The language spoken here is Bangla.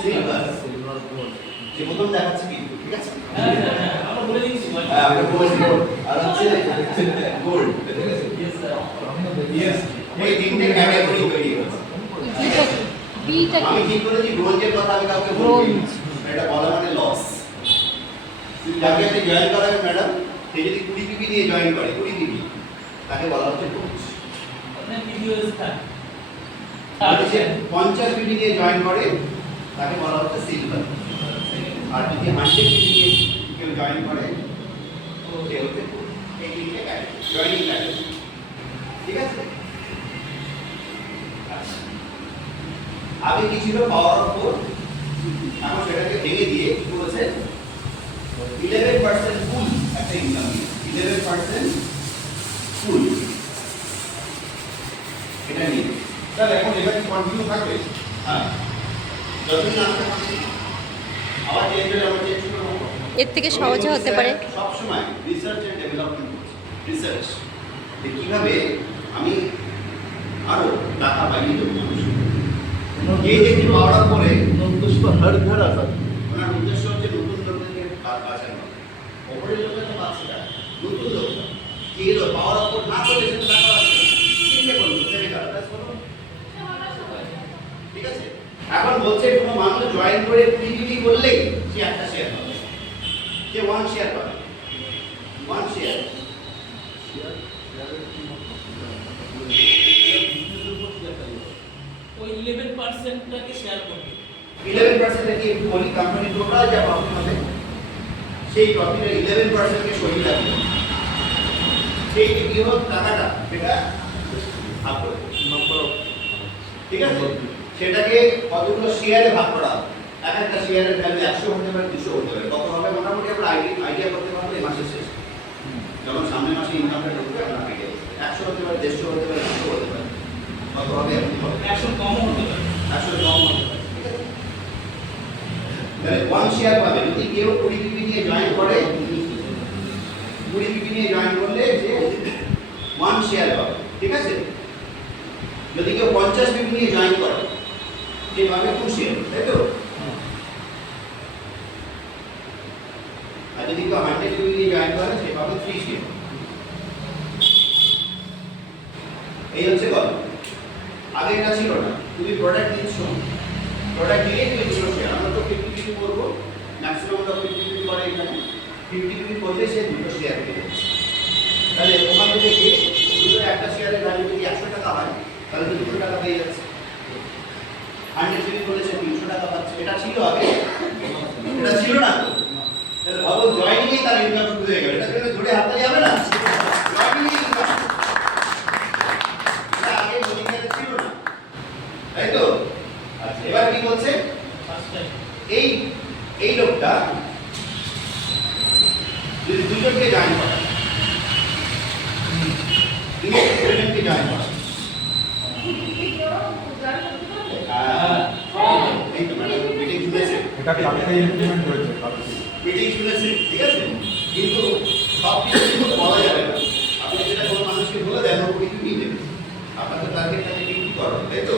সিলভার সিলভার গোল্ড যে প্রথম দেখাচ্ছে কিন্তু ঠিক আছে হ্যাঁ আমরা বলে দিয়েছি হ্যাঁ আমরা গোল্ড আর হচ্ছে গোল্ড ইয়েস স্যার ইয়েস এই তিনটে ক্যাটাগরি তৈরি হচ্ছে বিটা আমি ঠিক করেছি ব্রোঞ্জের কথা আমি কাউকে বলবো এটা বলা মানে লস যাকে আপনি জয়েন করাবেন ম্যাডাম সে যদি 20 পিপি দিয়ে জয়েন করে 20 পিপি তাকে বলা হচ্ছে ব্রোঞ্জ আপনার ভিডিও স্থান আর যে 50 পিপি দিয়ে জয়েন করে তাকে বলা হচ্ছে সিলভার আর যদি 100 পিপি দিয়ে কেউ জয়েন করে তো সে হচ্ছে gold। এই তিনটে ক্যাটাগরি জয়েনিং ক্যাটাগরি ঠিক আছে আগে কি ছিল পাওয়ার অফ 4 এখন সেটাকে ভেঙে দিয়ে কি করেছে 11% ফুল একটা ইনকাম 11% ফুল এটা নিয়ে স্যার এখন এটা কি কন্টিনিউ থাকবে? হ্যাঁ যতদিন না আবার চেঞ্জ হলে আমরা চেঞ্জ করবো এর থেকে সহজে হতে পারে সব সময় রিসার্চ এন্ড ডেভেলপমেন্ট রিসার্চ যে কিভাবে আমি আরো টাকা বাড়িয়ে দেবো মানুষের এই যে পাওয়ার অফ করে उद्देश्य तो हर घर आता है। ওনার উদ্দেশ্য হচ্ছে নতুন লোকদেরকে বাঁচানো ওপরের লোকেরা তো বাঁচছে না নতুন লোক কি হলো পাওয়ার অফ না করলে সেটা টাকা আসছে না চিন্তা করুন সেটা কাজ করুন ঠিক আছে এখন বলছে কোনো মানুষ জয়েন করে পিডিডি করলেই সে একটা শেয়ার পাবে সে ওয়ান শেয়ার পাবে ওয়ান শেয়ার ওই 11%টাকে শেয়ার করবে 11% কি একটু বলি কোম্পানি টোটাল যা প্রফিট হবে সেই প্রফিটের 11% কে সরিয়ে রাখবে সেই যে বৃহৎ টাকাটা সেটা ভাগ করে नंबर ऑफ ঠিক আছে সেটাকে কতগুলো শেয়ারে ভাগ করা হবে এক একটা শেয়ারের ভ্যালু 100 হতে পারে 200 হতে পারে কত হবে মোটামুটি আমরা আইডিয়া করতে পারবো এই মাসের শেষে যখন সামনের মাসে ইনকামটা ঢুকবে আমরা আইডিয়া 100 হতে পারে 150 হতে পারে 200 হতে পারে কত হবে আপনি বলেন 100 কম হতে পারে 100 কম হতে পারে ঠিক আছে তাহলে ওয়ান শেয়ার পাবে যদি কেউ 20 পিপি নিয়ে জয়েন করে 20 পিপি নিয়ে জয়েন করলে যে ওয়ান শেয়ার পাবে ঠিক আছে যদি কেউ 50 পিপি নিয়ে জয়েন করে সে পাবে 2 শেয়ার তাই তো আর যদি কেউ 100 পিপি নিয়ে জয়েন করে সে পাবে 3 শেয়ার এই হচ্ছে গল্প আগে এটা ছিল না তুমি প্রোডাক্ট দিচ্ছ প্রোডাক্ট দিলে তুমি দুটো শেয়ার আমরা তো 50 পিপি করবো ম্যাক্সিমাম তো 50 পিপি করে এখানে 50 পিপি করলে সে দুটো শেয়ার পেয়ে যাচ্ছে তাহলে ওখান থেকে গিয়ে দুটো একটা শেয়ারের ভ্যালু যদি 100 টাকা হয় তাহলে তো 200 টাকা পেয়ে যাচ্ছে 100 পিপি করলে সে 300 টাকা পাচ্ছে এটা ছিল আগে এটা ছিল না তো তাহলে ভাবো জয়েনিংই তার ইনকাম শুরু হয়ে গেল এটা জন্য জোরে হাততালি হবে না জয়েনিংই ইনকাম এটা আগে মনিকাতে ছিল না তাই তো আচ্ছা এবার কি বলছে ফার্স্ট টাইম এই লোকটা যদি দুজনকে জয়েন করে দুজনকে জয়েন করে এই তো ম্যাডাম মিটিং শুনেছে এটা কালকে ইমপ্লিমেন্ট হয়েছে কালকে মিটিং শুনেছে ঠিক আছে কিন্তু সব কিছু কিন্তু বলা যাবে না আপনি যেটা কোনো মানুষকে বলে দেন ও কিছু নিয়ে নেবে আপনাদের টার্গেটটাকে কি করেন তাই তো